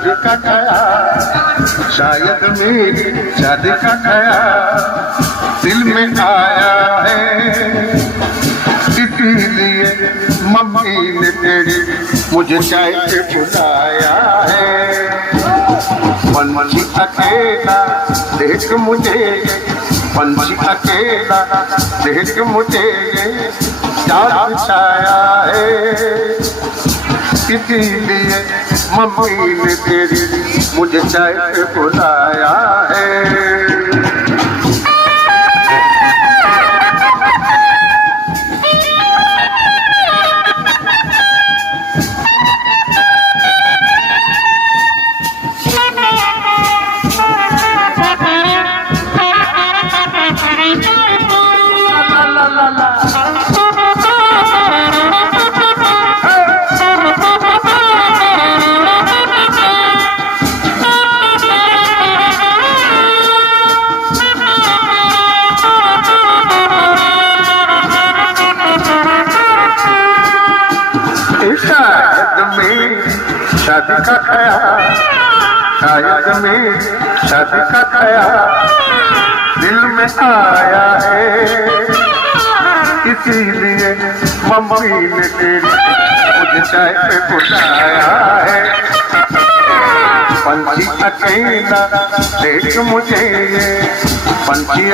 शादी का ख्याल, शायद मेरी शादी का ख्याल दिल में आया है, इसीलिए मम्मी ने तेरी मुझे चाय पे बुलाया है। पंछी अकेला देख मुझे, पंछी अकेला देख मुझे चाँद छाया है, इसीलिए मम्मी ने तेरी मुझे चाय पे बुलाया है। शायद में शादी का ख्याल, शायद में शादी का ख्याल दिल में आया है, इसीलिए मम्मी ने तेरी मुझे चाय पे बुलाया है। पंछी अकेला देख मुझे, पंछी